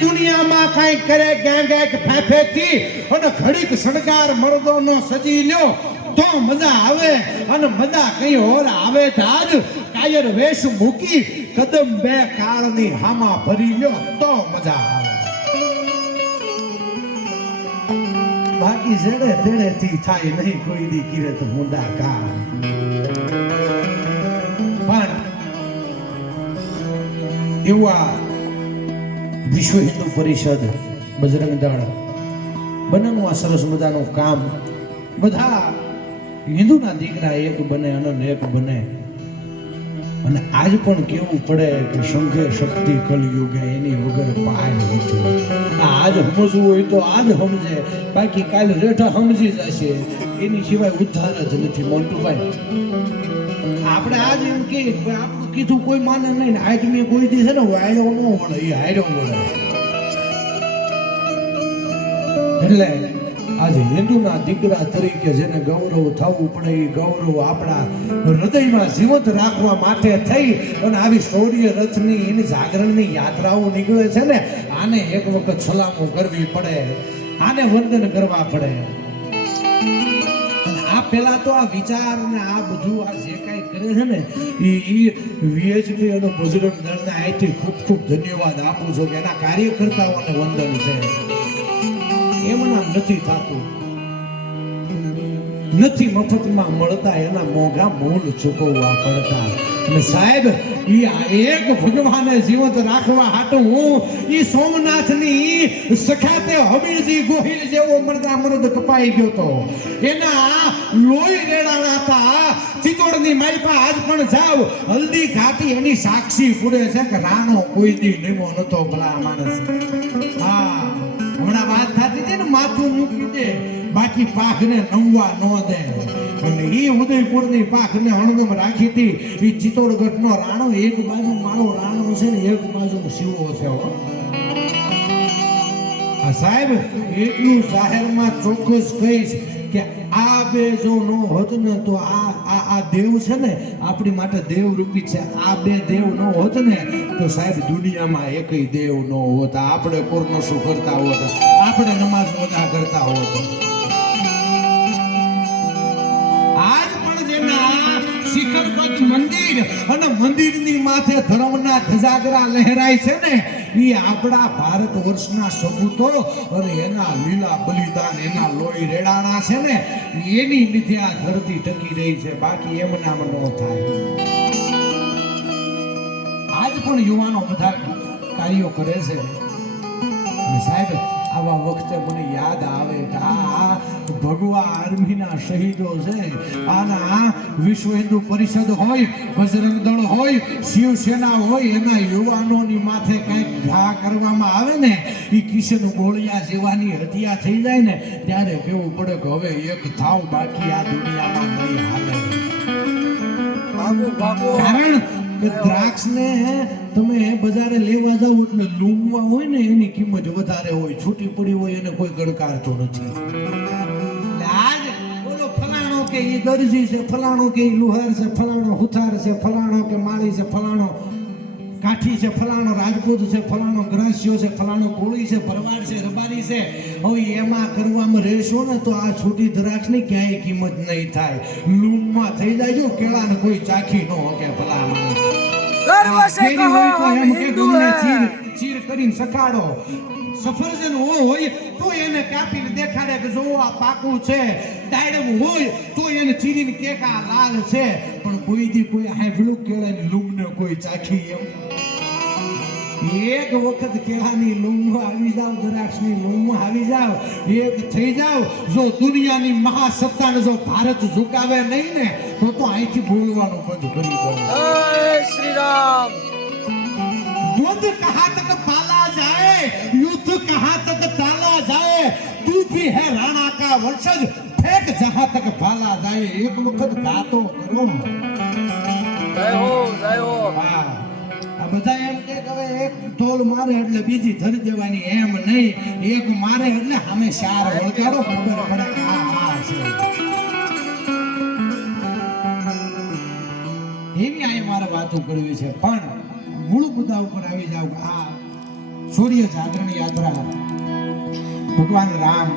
દુનિયામાં કાંઈ કરે ગાં ગાં ફેફેથી અને ઘડીક શણગાર મર્દોનો સજી લ્યો, તો મજા આવે અને મજા કઈ ઓર આવે તાજ કાયર વેશ મૂકી કદમ બે કાળની હામાં ભરી લ્યો, તો મજા આવે. બાકી જડે તેડે થી થાય નહીં કોઈ દી કિરે તો મુંડા કા એવું વિશ્વ હિન્દુ પરિષદ, બજરંગ દળ બંનેનું આ સરસ મજાનું કામ. બધા હિન્દુના દીકરા એક બને અને એક બને. અને આજ પણ કેવું પડે કે શંખે શક્તિ કલયુગે એની વગર પાર નથી. આજ સમજવું હોય તો આજ સમજે, બાકી કાલ રેઠા સમજી જશે. એની સિવાય ઉદ્ધાર જ નથી મોન્ટુભાઈ આપણે આજ એમ કે આપણું કીધું કોઈ માને નહીં આજ મેં કોઈ દી છે ને વાયરો ન મળે એ હાયરો મળે એટલે આજે હિન્દુના દીકરા તરીકે જેને ગૌરવ થવું પડે, એ ગૌરવ આપણા હૃદયમાં જીવંત રાખવા માટે થઈ અને આવી શૌર્ય રથની, એની જાગરણની યાત્રાઓ નીકળે છે ને, આને એક વખત સલામો કરવી પડે, આને વંદન કરવા પડે. પેલા તો આ વિચાર ને આ બધું આ જે કાંઈ કરે છે ને, એ વીએચપી અને બજરંગ દળને અહીંથી ખૂબ ખૂબ ધન્યવાદ આપું છું કે એના કાર્યકર્તાઓને વંદન છે. એમ નામ નથી થતું. નથી મફતમાં મળતા એના મોંઘા મૂળ ચૂકવવા પડતા. અને સાહેબ, ઈ એક ભગવાને જીવંત રાખવા હાટું હું ઈ સોમનાથની સખાતે હમીરજી ગોહિલ જેવો મરદા મરદ કપાઈ ગયો તો. એના લોહી રેડાણા હતા. ચિત્તોડની માલપા આજ પણ જાવ. હલ્દી ઘાટી એની સાક્ષી પૂરે છે કે રાણો કોઈ દી નિમો નતો ભલા માણસ. હા, હમણાં વાત થતી હતી ને, માથું મૂકી દે. બાકી પાકને નવવા ન દે. અને ઈ ઉદયપુરની પાકને હણગમ રાખી હતી. ઈ ચિત્તોડગઢનો રાણો, એક બાજુ મારો રાણો છે ને એક બાજુ શિવો છે આ સાહેબ, એટલું જાહેરમાં ચોક્કસ કહીશ કે આ બે જો ન હોત ને તો આ આ આ દેવ છે ને, આપણી માટે દેવ રૂપી છે. આ બે દેવ ન હોત ને તો સાહેબ દુનિયામાં એકય દેવ ન હોત. આપણે કોરનો શું કરતા હોત? આપણે નમાઝ અદા કરતા હોત. શિખરપત મંદિર અને મંદિરની માથે ધર્મના ધજાગરા લહેરાય છે ને એ આપણા ભારત વર્ષના સપૂતો અને એના લીલા બલિદાન, એના લોહી રેડાણા છે ને, એની લીધે આ ધરતી ટકી રહી છે. બાકી એમ નામ ન થાય. આજ પણ યુવાનો બધા કાર્યો કરે છે. સાહેબ આવા વખતે મને યાદ આવે કે આ ભગવા આર્મીના શહીદો છે. આના વિશ્વ હિન્દુ પરિષદ હોય બજરંગ દળ હોય શિવસેના હોય એના યુવાનોની માથે કંઈક ઘા કરવામાં આવે ને એ કિશન ગોળિયા જેવાની હત્યા થઈ જાય ને ત્યારે કેવું પડે કે હવે એક થાવ બાકી આ દુનિયામાં નહીં હાલે. કારણ કે દ્રાક્ષને તમે બજારે લેવા જાઓ એટલે લૂમવા હોય ને એની કિંમત વધારે હોય, છૂટી પડી હોય એને કોઈ ગણકારતો નથી. આજ બોલો, ફલાણો કે એ દરજી છે, ફલાણો કે એ લુહાર છે, ફલાણો હુથાર છે, ફલાણો કે માળી છે, ફલાણો કાઠી છે ફલાણો રાજપૂત છે ફલાણો ગ્રાસ્યો છે ફલાણો કોળી છે ભરવાડ છે રબારી છે. હવે એમાં કરવામાં રહેશો ને તો આ છૂટી દ્રાક્ષની ક્યાંય કિંમત નહીં થાય. લૂમમાં થઈ જાય કેળાને કોઈ ચાખી ન હકે ભલા માણસ ચીર કરીને સખાડો. સફરજન હોય તો એને કાપીને દેખાડે કે જો આ પાકું છે ડાયડમ હોય તો એને ચીરીને કે આ લાલ છે. પણ કોઈ દી કોઈ હાંફલું કેળાની લૂમને કોઈ ચાખી એમ. એક વખત કેળાની લૂમમાં આવી જાવ દ્રાક્ષની લૂમમાં આવી જાવ એક થઈ જાવ. જો દુનિયાની મહાસત્તાને જો ભારત ઝુકાવે નહીં ને તો તો અહીંથી બોલવાનું બંધ કરી દો. શ્રી રામ. દૂધ કહાતક પાલા જાય पाला जाए युद्ध कहाँ तक टाला जाए तू भी है राणा का वंशज फेंक जहाँ तक भाला जाए एक वक्त गातो કરો जय हो जय हो હા આ બધા એમ કે કે હવે એક ઢોલ મારે એટલે બીજી ધરી દેવાની એમ નહીં એક મારે એટલે સામે ચાર વળગાડો ખબર પડે કે આ આ છે એવી આ મારે વાત વાતો કરવી છે પણ મૂળ મુદ્દા ઉપર આવી જાવ કે આ સૂર્ય જાગરણ યાત્રા. ભગવાન રામ